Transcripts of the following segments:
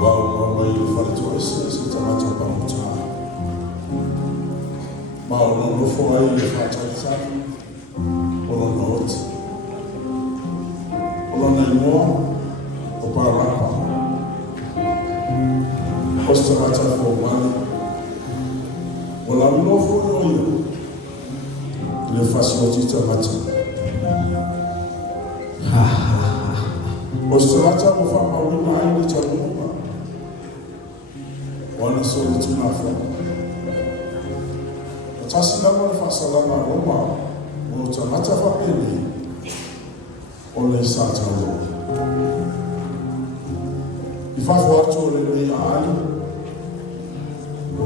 Wow, you for the choices, it's a matter of time. Wow, no, before you fight outside, or not, or no more, or Parapa. What's the matter for one? Well, I'm not for you. The first one is a matter. What's the matter of our woman? It's a woman. One is so to nothing. The Tassilama for Salama Roma, or to matter for any, only Saturday. If I were to let me eye,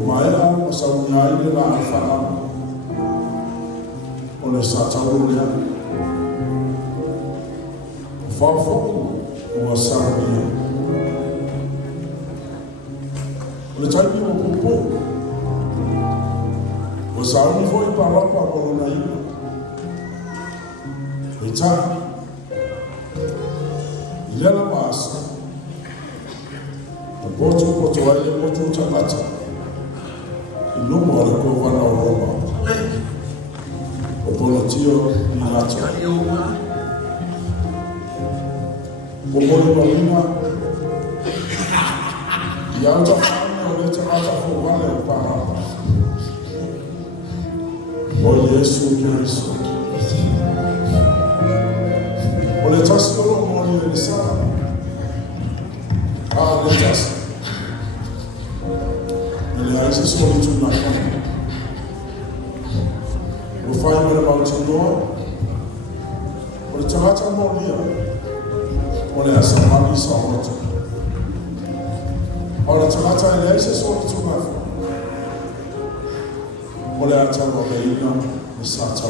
Maya was some eye in Alpha, only Saturday. For was Saturday. The time of Popo was our only Parapa or Naima. The time, Yellow Mass, the Porto Portoia, Porto Tabata, no more the Governor of Roma, Oponotio, Milata, Oponotio, Milata, Yalta. Let's ask for one and power. Oh, yes, you can so. Well, let us go on in the sun. Let us. And the access for it to my family. We'll find out about your Lord. Well, the Tamata more here. Well, there's some money, some water. Ora tamata ile ese so tumafu. Ole atama beina misata.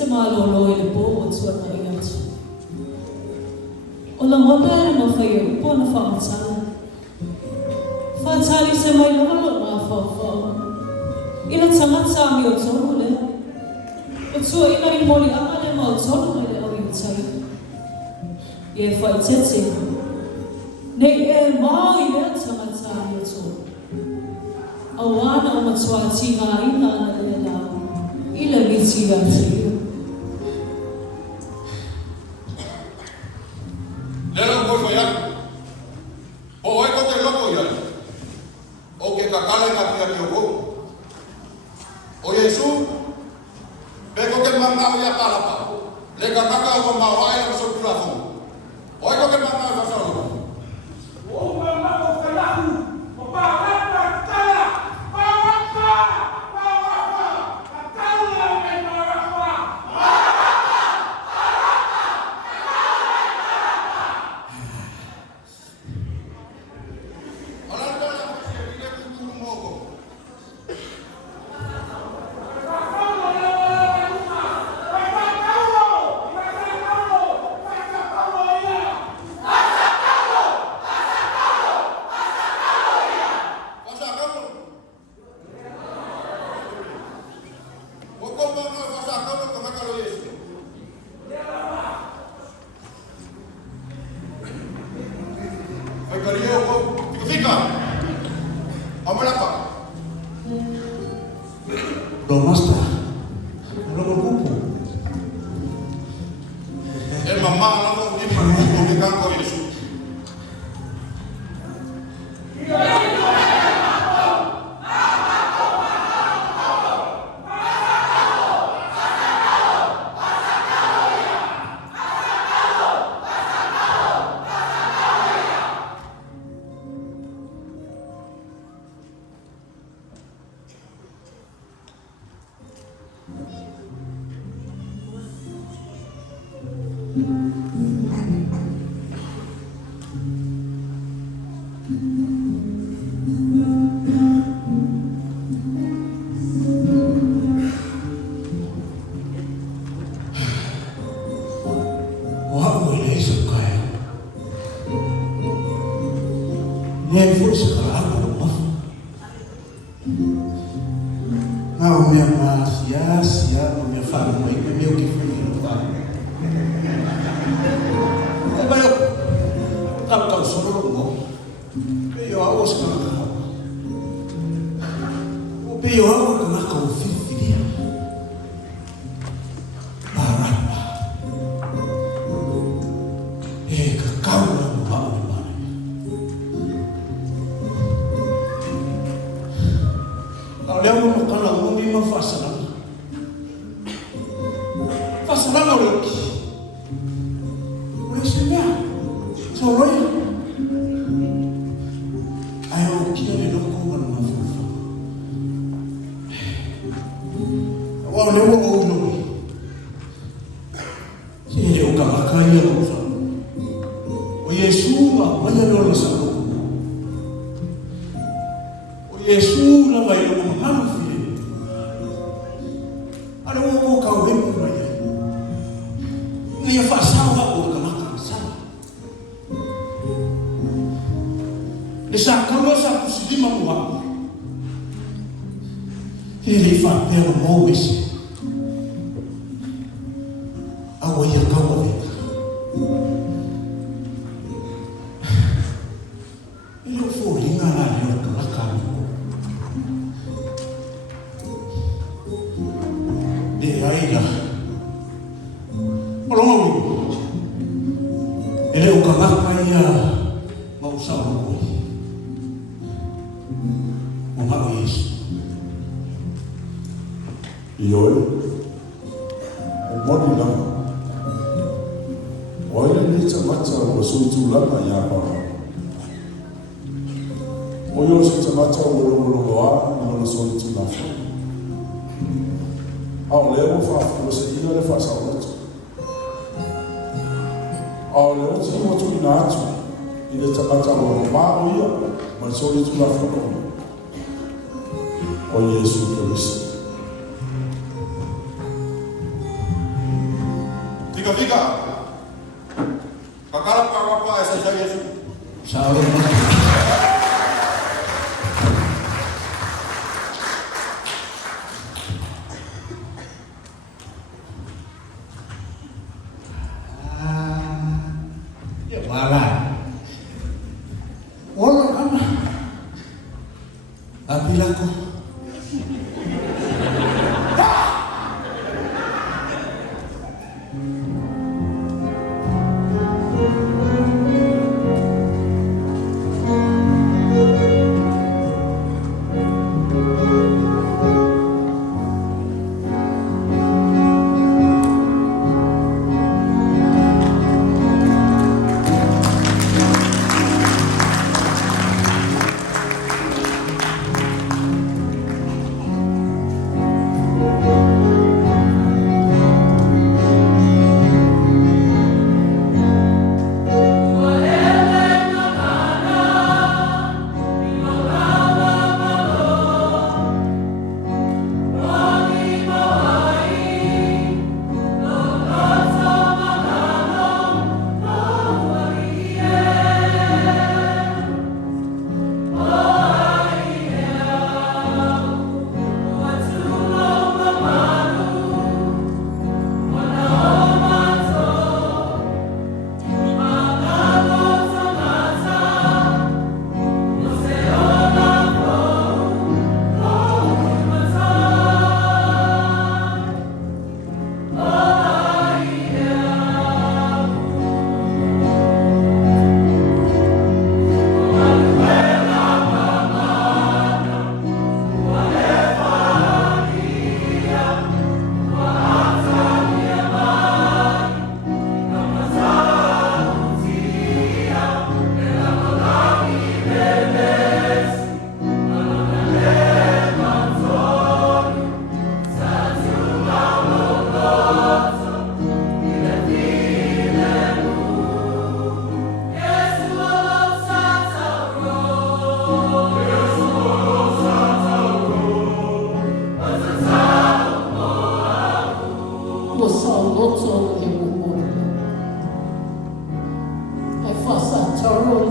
se malolo i le po o tua na ingatu. O la ngota e ma whai o po na whamatala. Whatali se mai lolo ngā whawhawa. Ina tangata mi o tonu le. O tua ina I moli anga le ma o tonu le au I tai. E whai tete. Nei e mau I lea tangata mi o tonu. Awana o matua tina ina ana le lau. Ila miti ga tiu. Nela ko ya. O ai ko te loko ya. O ke kakala ka pia ke o. O Yesu. Be ko ke manga ya para pa. Le ka kaka o ma wa ya so kula fo. O ai ko ke manga ya sa o. O manga ko ka la. O pa la pa kala. Pa pa.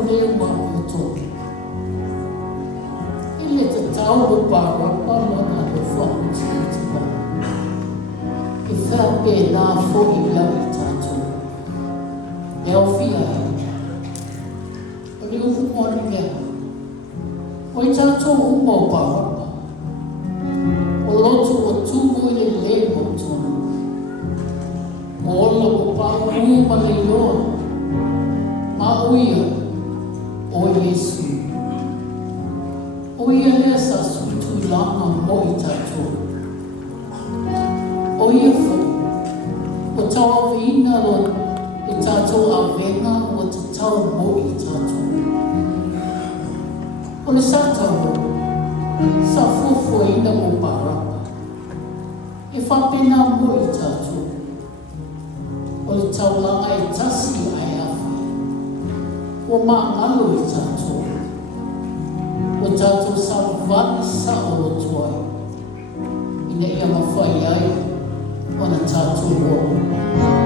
le maputo. Ile te tau o pāwapa lona le whakutika. I whape nā fo I lau I tātou. E au whia e. O li ufu mōni mea. O I tātou umo pāwapa. O lotu o tumu I le mo tonu. O ola o pāwapa ma le loa. Ma uia o Yesu. O ia lea sa sutu lama mo I tātou. O ia whu, o tau vina lo I tātou a venga o te tau mo I tātou. O le sa tau, sa fufu ina mo parapa. E whapena mo I tātou. O le tau langa I tasi ai awhi. O maangalo I tātou. O tātou sa vani sa o tuai. Ina ia mawhai ai, o na tātou o.